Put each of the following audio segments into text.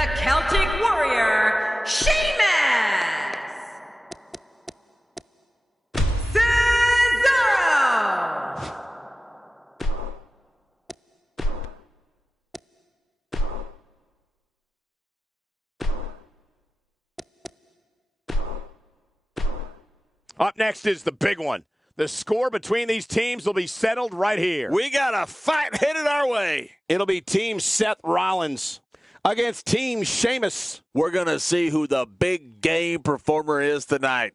the Celtic Warrior, sheamus! Ceasro! Up next is the big one. The score between these teams will be settled right here. We got a fight headed our way. It'll be Team Seth Rollins against Team Sheamus. We're going to see who the big game performer is tonight.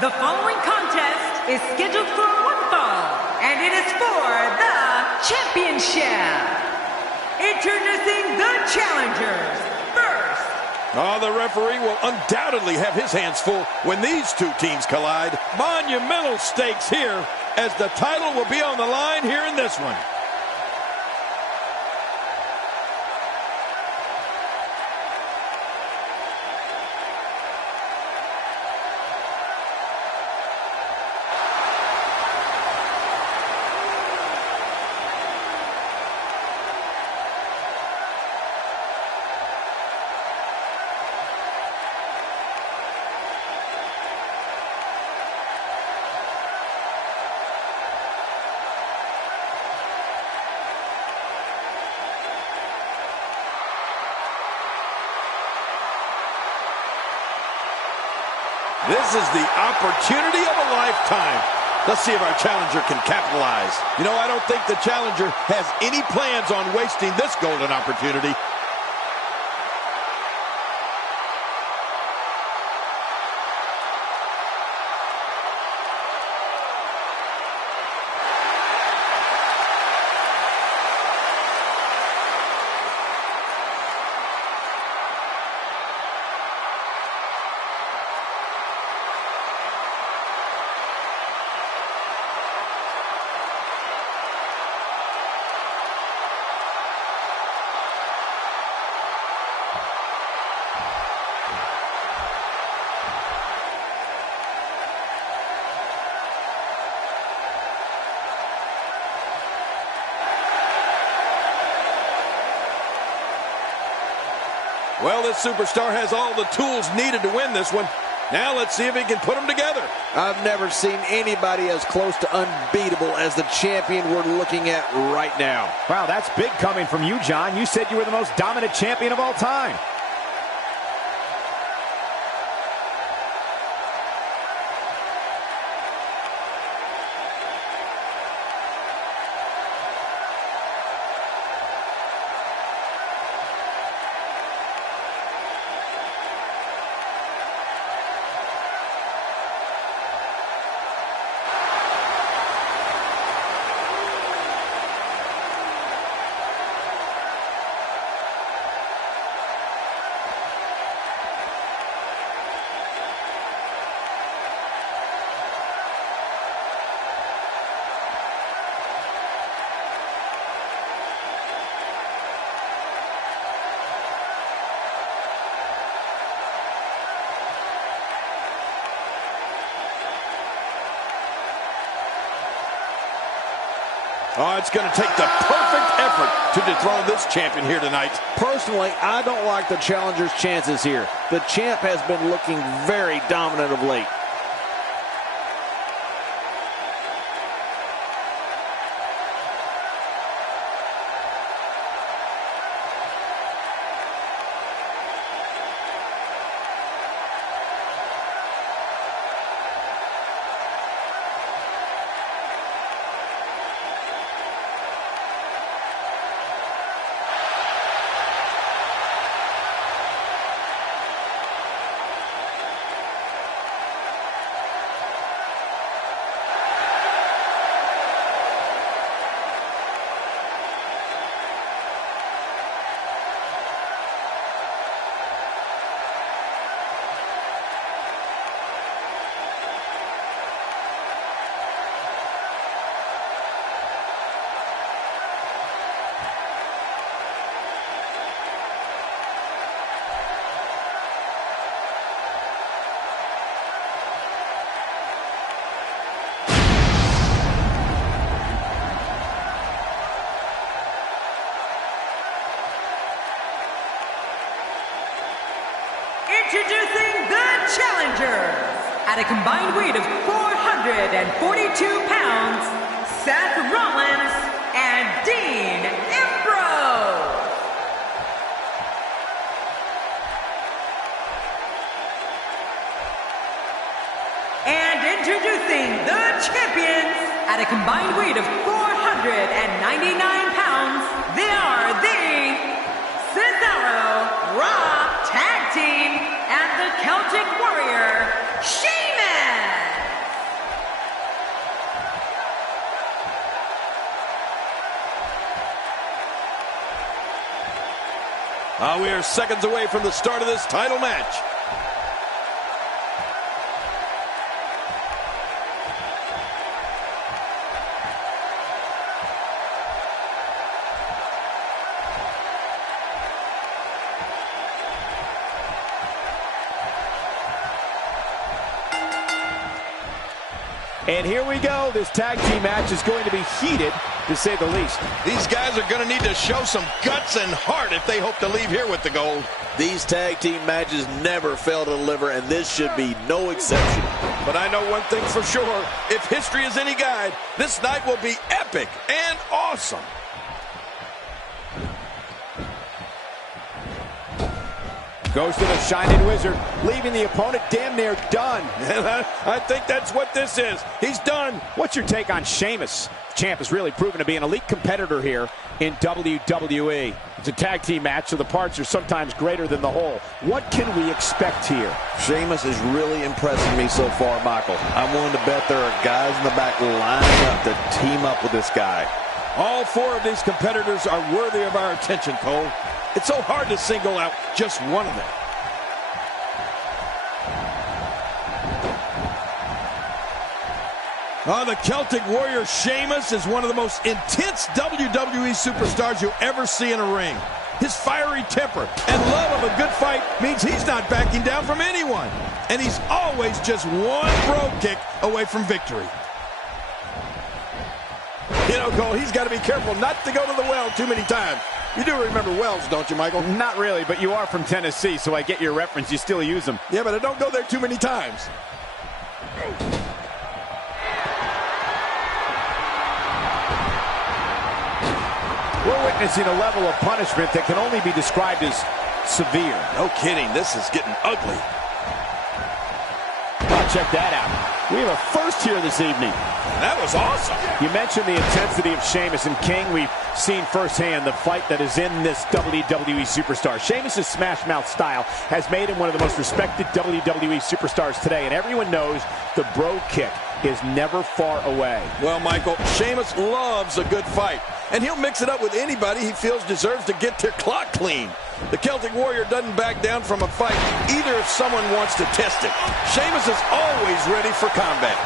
The following contest is scheduled for one fall, and it is for the championship. Introducing the challengers first. Oh, the referee will undoubtedly have his hands full when these two teams collide. Monumental stakes here, as the title will be on the line here in this one. This is the opportunity of a lifetime. Let's see if our challenger can capitalize. You know, I don't think the challenger has any plans on wasting this golden opportunity. Well, this superstar has all the tools needed to win this one. Now let's see if he can put them together. I've never seen anybody as close to unbeatable as the champion we're looking at right now. Wow, that's big coming from you, John. You said you were the most dominant champion of all time. Oh, it's going to take the perfect effort to dethrone this champion here tonight. Personally, I don't like the challenger's chances here. The champ has been looking very dominant of late. at a combined weight of 442 pounds, Seth Rollins and Dean Ambrose. And introducing the champions at a combined weight of 499 pounds, they are the ceasro Raw Tag Team and the Celtic Warrior, Sheamus. We are seconds away from the start of this title match. And here we go. This tag team match is going to be heated, to say the least. These guys are going to need to show some guts and heart if they hope to leave here with the gold. These tag team matches never fail to deliver, and this should be no exception. But I know one thing for sure. If history is any guide, this night will be epic and awesome. Goes to the Shining Wizard, leaving the opponent damn near done. And I think that's what this is. He's done. What's your take on Sheamus? The champ has really proven to be an elite competitor here in WWE. It's a tag team match, so the parts are sometimes greater than the whole. What can we expect here? Sheamus is really impressing me so far, Michael. I'm willing to bet there are guys in the back lining up to team up with this guy. All four of these competitors are worthy of our attention, Cole. It's so hard to single out just one of them. The Celtic Warrior Sheamus is one of the most intense WWE superstars you'll ever see in a ring. His fiery temper and love of a good fight means he's not backing down from anyone. And he's always just one bro kick away from victory. You know, Cole, he's got to be careful not to go to the well too many times. You do remember wells, don't you, Michael? Not really, but you are from Tennessee, so I get your reference. You still use them. Yeah, but I don't go there too many times. We're witnessing a level of punishment that can only be described as severe. No kidding, this is getting ugly. Oh, check that out. We have a first here this evening. That was awesome. You mentioned the intensity of Sheamus, and King, we've seen firsthand the fight that is in this WWE superstar. Sheamus' smash mouth style has made him one of the most respected WWE superstars today, and everyone knows the bro kick is never far away. Well, Michael, Sheamus loves a good fight, and he'll mix it up with anybody he feels deserves to get their clock clean. The Celtic Warrior doesn't back down from a fight, either if someone wants to test it. Sheamus is always ready for combat.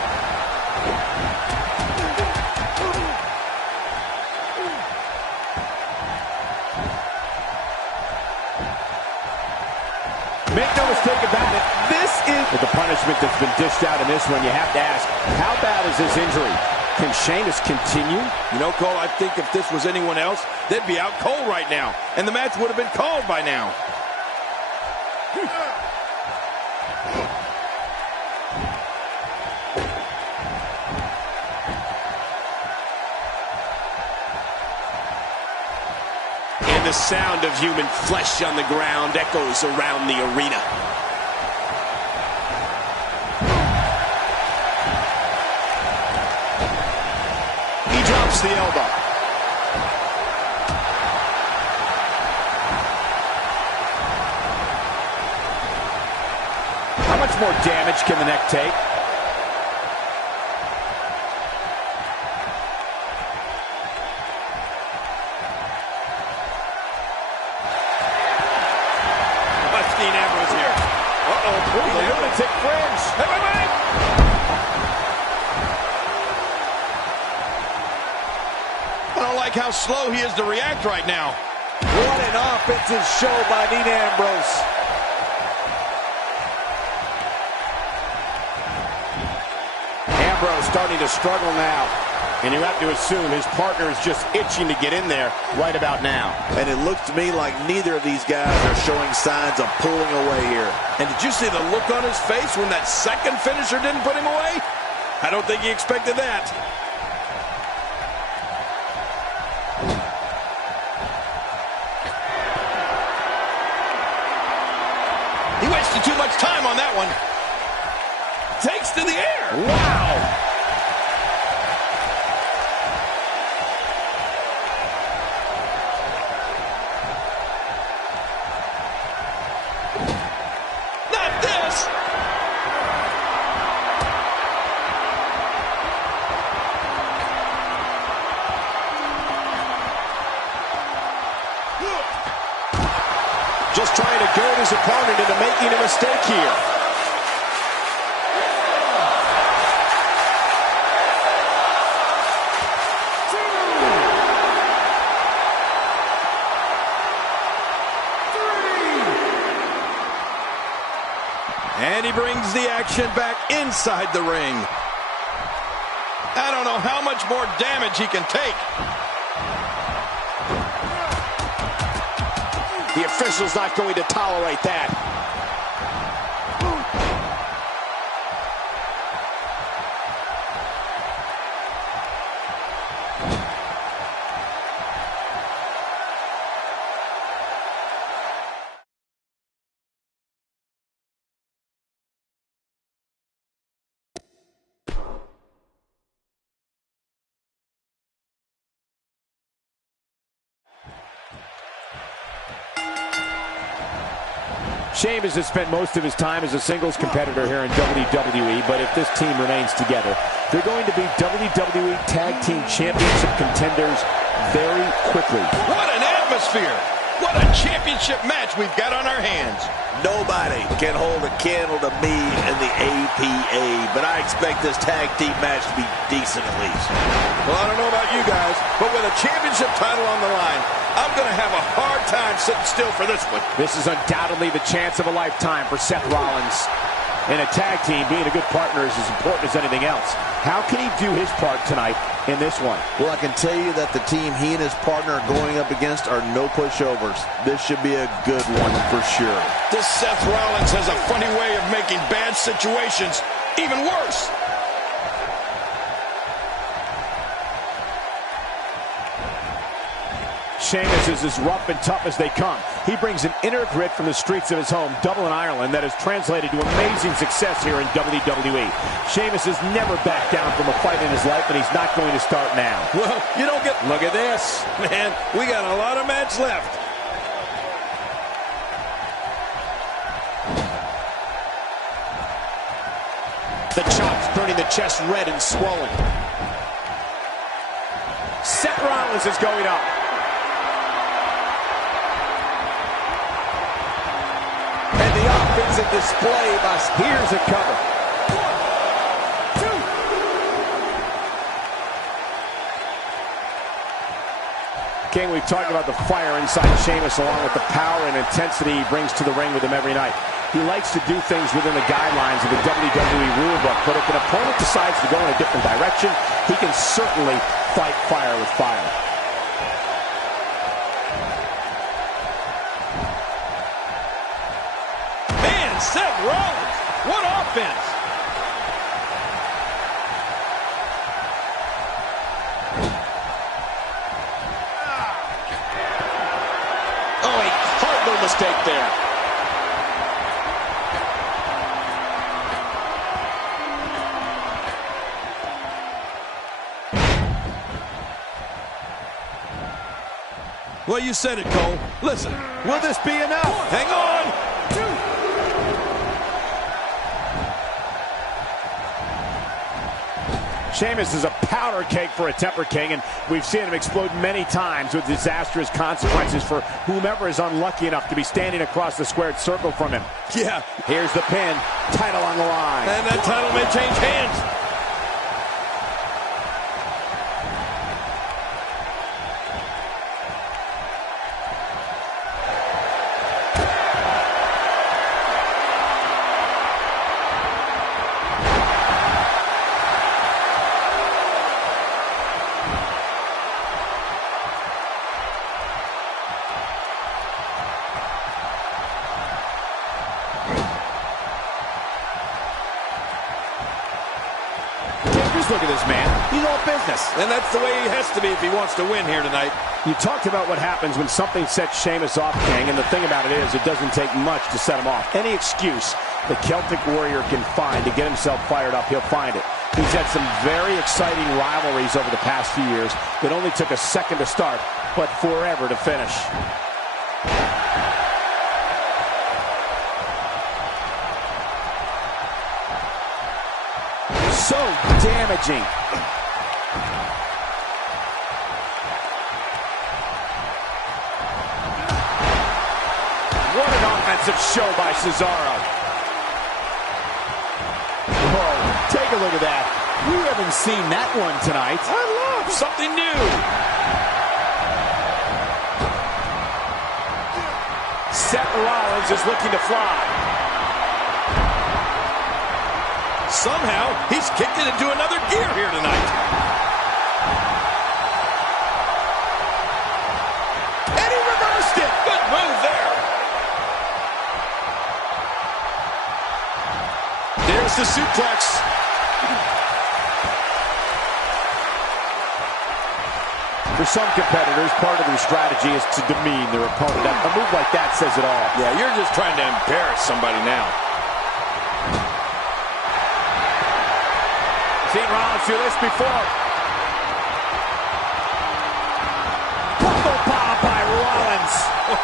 Make no mistake about it, this is the punishment that's been dished out in this one. You have to ask, how bad is this injury? Can Sheamus continue? You know, Cole, I think if this was anyone else, they'd be out cold right now, and the match would have been called by now. And the sound of human flesh on the ground echoes around the arena. The elbow. How much more damage can the neck take? Dean Ambrose here. Uh-oh. The lunatic fringe. Wait. I don't like how slow he is to react right now. What an offensive show by Dean Ambrose. Ambrose starting to struggle now. And you have to assume his partner is just itching to get in there right about now. And it looks to me like neither of these guys are showing signs of pulling away here. And did you see the look on his face when that second finisher didn't put him away? I don't think he expected that. He wasted too much time on that one. Takes to the air. Wow! Not this. Just trying to goad his opponent into making a mistake here. And he brings the action back inside the ring. I don't know how much more damage he can take. The official's not going to tolerate that. Sheamus has spent most of his time as a singles competitor here in WWE, but if this team remains together, they're going to be WWE Tag Team Championship contenders very quickly. What an atmosphere! What a championship match we've got on our hands. Nobody can hold a candle to me in the APA, but I expect this tag team match to be decent at least. Well, I don't know about you guys, but with a championship title on the line, I'm going to have a hard time sitting still for this one. This is undoubtedly the chance of a lifetime for Seth Rollins. In a tag team, being a good partner is as important as anything else. How can he do his part tonight in this one? Well, I can tell you that the team he and his partner are going up against are no pushovers. This should be a good one for sure. This Seth Rollins has a funny way of making bad situations even worse. Sheamus is as rough and tough as they come. He brings an inner grit from the streets of his home, Dublin, Ireland, that has translated to amazing success here in WWE. Sheamus has never backed down from a fight in his life, and he's not going to start now. Well, you don't get... Look at this. Man, we got a lot of match left. The chops turning the chest red and swollen. Seth Rollins is going up. And the offensive display by... Here's a cover. 1, 2. King, we've talked about the fire inside Sheamus along with the power and intensity he brings to the ring with him every night. He likes to do things within the guidelines of the WWE rulebook, but if an opponent decides to go in a different direction, he can certainly fight fire with fire. Seth Rollins, what offense! Oh, a cardinal mistake there. Well, you said it, Cole. Listen, Will this be enough? hang on! Sheamus is a powder keg for a temper king, and we've seen him explode many times with disastrous consequences for whomever is unlucky enough to be standing across the squared circle from him. Yeah, Here's the pin, title on the line. and that title may change hands. Just look at this man. He's all business. And that's the way he has to be if he wants to win here tonight. You talked about what happens when something sets Sheamus off, King, and the thing about it is it doesn't take much to set him off. Any excuse the Celtic Warrior can find to get himself fired up, he'll find it. He's had some very exciting rivalries over the past few years that only took a second to start, but forever to finish. So damaging. What an offensive show by Cesaro. Whoa, take a look at that. We haven't seen that one tonight. I love something new. Seth Rollins is looking to fly. Somehow, he's kicked it into another gear here tonight. And he reversed it. Good move there. There's the suplex. For some competitors, part of their strategy is to demean their opponent. A move like that says it all. Yeah, you're just trying to embarrass somebody now. Seen Rollins do this before. Pumbo bomb by Rollins.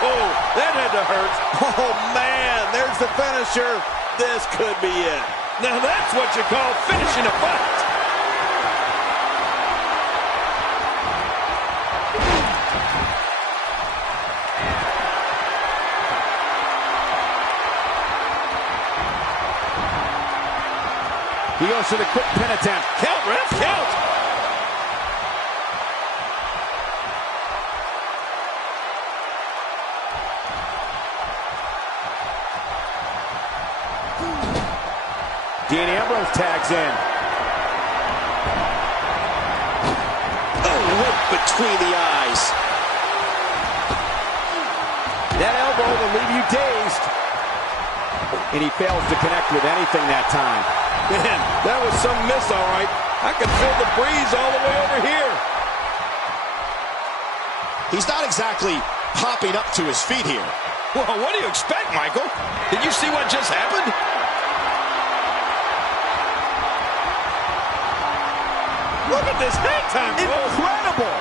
Oh, that had to hurt. Oh, man, there's the finisher. This could be it. Now that's what you call finishing a fight. He goes for the quick pin attempt. Count, ref, count. Dean Ambrose tags in. Oh, right between the eyes. That elbow will leave you dazed. And he fails to connect with anything that time. Man, that was some miss, all right. I could feel the breeze all the way over here. He's not exactly popping up to his feet here. Well, what do you expect, Michael? Did you see what just happened? Look at this hang time. Incredible!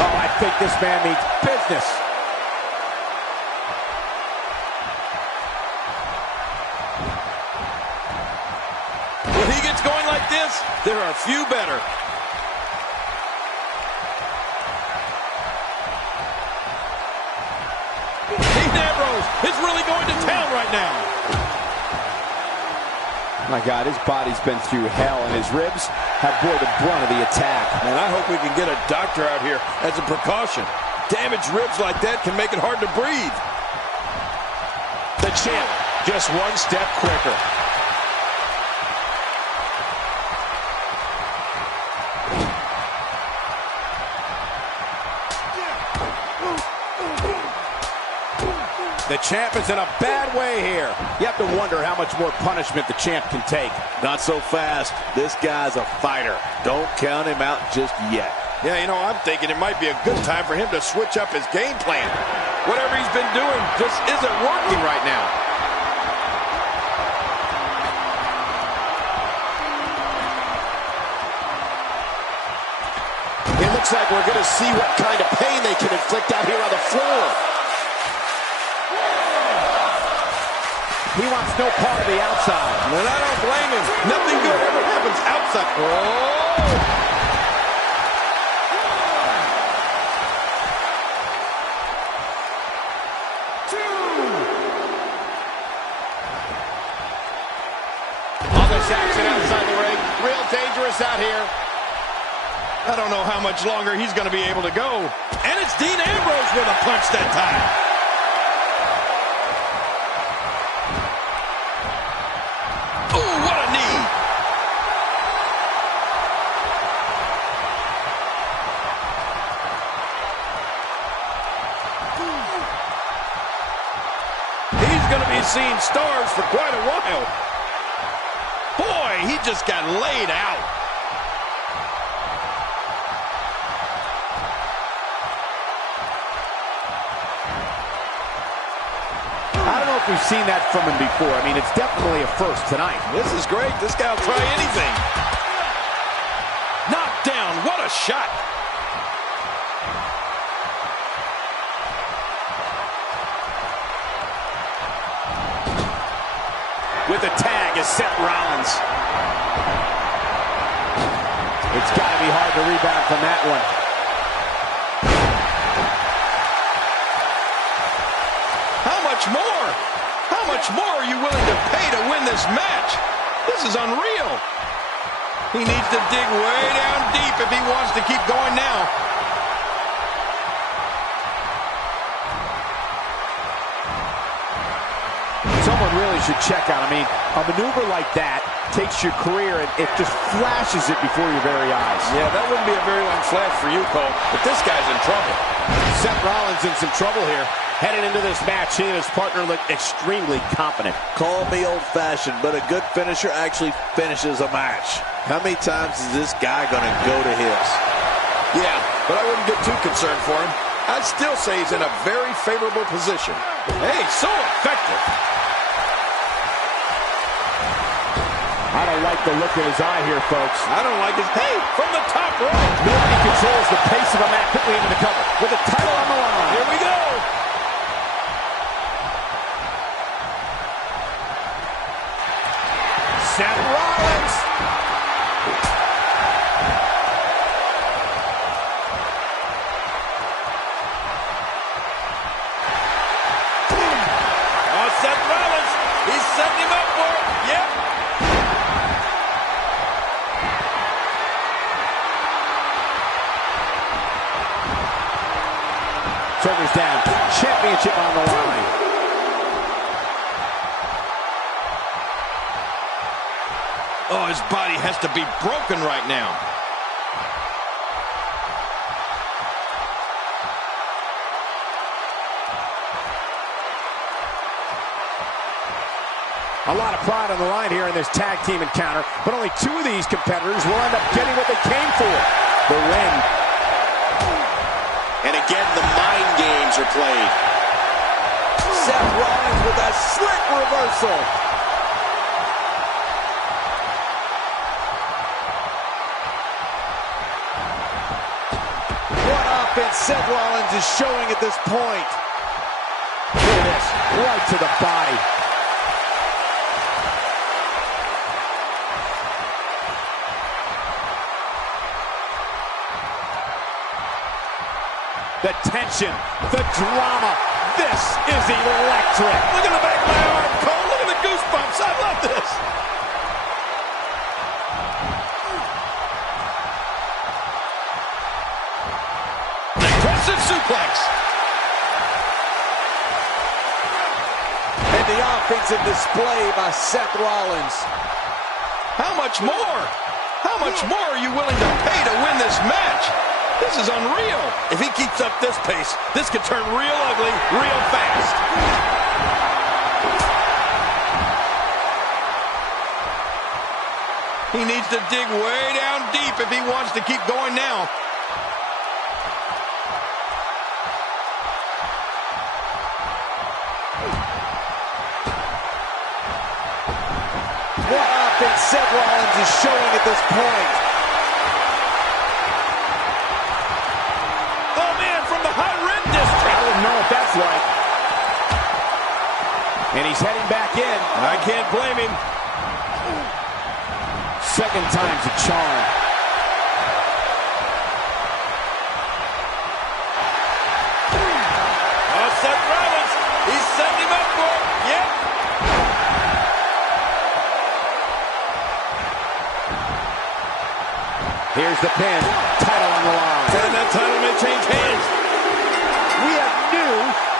Oh, I think this man means business. When he gets going like this, there are few better. Dean Ambrose is really going to town right now. My God, his body's been through hell, and his ribs have bore the brunt of the attack. And I hope we can get a doctor out here as a precaution. Damaged ribs like that can make it hard to breathe. The champ, just one step quicker. The champ is in a bad way here. You have to wonder how much more punishment the champ can take. Not so fast. This guy's a fighter. Don't count him out just yet. Yeah, you know, I'm thinking it might be a good time for him to switch up his game plan. Whatever he's been doing just isn't working right now. It looks like we're going to see what kind of pain they can inflict out here on the floor. He wants no part of the outside. And I don't blame him. Nothing good ever happens outside. Oh! Jackson outside the ring. Real dangerous out here. I don't know how much longer he's going to be able to go. And it's Dean Ambrose with a punch that time. Oh, what a knee. He's going to be seeing stars for quite a while. Boy, he just got laid out. I don't know if we've seen that from him before. I mean, it's definitely a first tonight. This is great. This guy will try anything. Knocked down. What a shot. With the tag is Seth Rollins. It's got to be hard to rebound from that one. How much more? How much more are you willing to pay to win this match? This is unreal. He needs to dig way down deep if he wants to keep going now. Someone really should check out. I mean, a maneuver like that takes your career and it just flashes it before your very eyes. Yeah, that wouldn't be a very long flash for you, Cole, but this guy's in trouble. Seth Rollins in some trouble here. Headed into this match, he and his partner look extremely confident. Call me old-fashioned, but a good finisher actually finishes a match. How many times is this guy going to go to his? Yeah, but I wouldn't get too concerned for him. I'd still say he's in a very favorable position. Hey, so effective. I don't like the look in his eye here, folks. I don't like his... Hey, from the top rope. Nobody controls the pace of a match quickly into the cover with the title on the line. Here we go. Seth Rollins. Oh, Seth Rollins. He's setting him up for it. Yep. Shoulders down. Championship on the line. Oh, his body has to be broken right now. A lot of pride on the line here in this tag team encounter, but only two of these competitors will end up getting what they came for, the win. And again, the mind games are played. Seth Rollins with a slick reversal. What offense Seth Rollins is showing at this point. Look at this, right to the body. The tension, the drama, this is electric. Look at the back of my arm, Cole. Look at the goosebumps. I love this. Impressive suplex. And the offensive display by Seth Rollins. How much more? How much more are you willing to pay to win this match? This is unreal. If he keeps up this pace, this could turn real ugly real fast. He needs to dig way down deep if he wants to keep going now. What offense Seth Rollins is showing at this point. Oh, man, from the high rim district. I wouldn't know what that's like. And he's heading back in. I can't blame him. Second time's a charm. Oh, Seth Rollins. He's setting him up for it. Yep. Here's the pin. Title on the line. And that title may change hands. We have new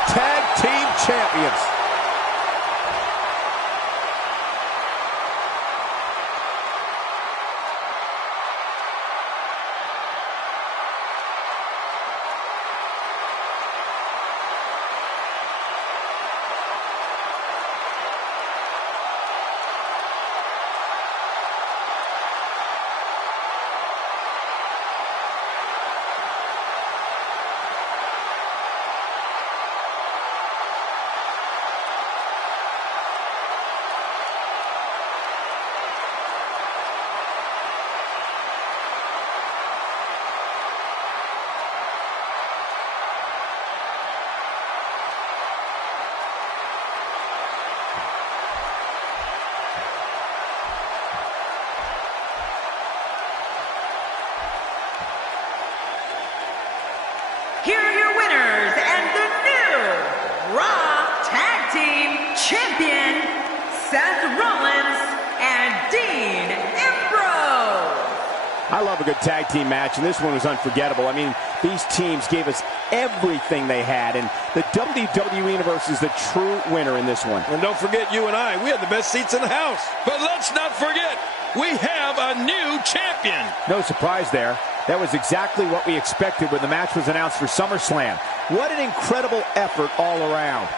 tag team champions. champion, Seth Rollins and Dean Ambrose. I love a good tag team match, and this one was unforgettable. I mean, these teams gave us everything they had, and the WWE Universe is the true winner in this one. And don't forget, you and I, we had the best seats in the house. But let's not forget, we have a new champion. No surprise there. That was exactly what we expected when the match was announced for SummerSlam. What an incredible effort all around.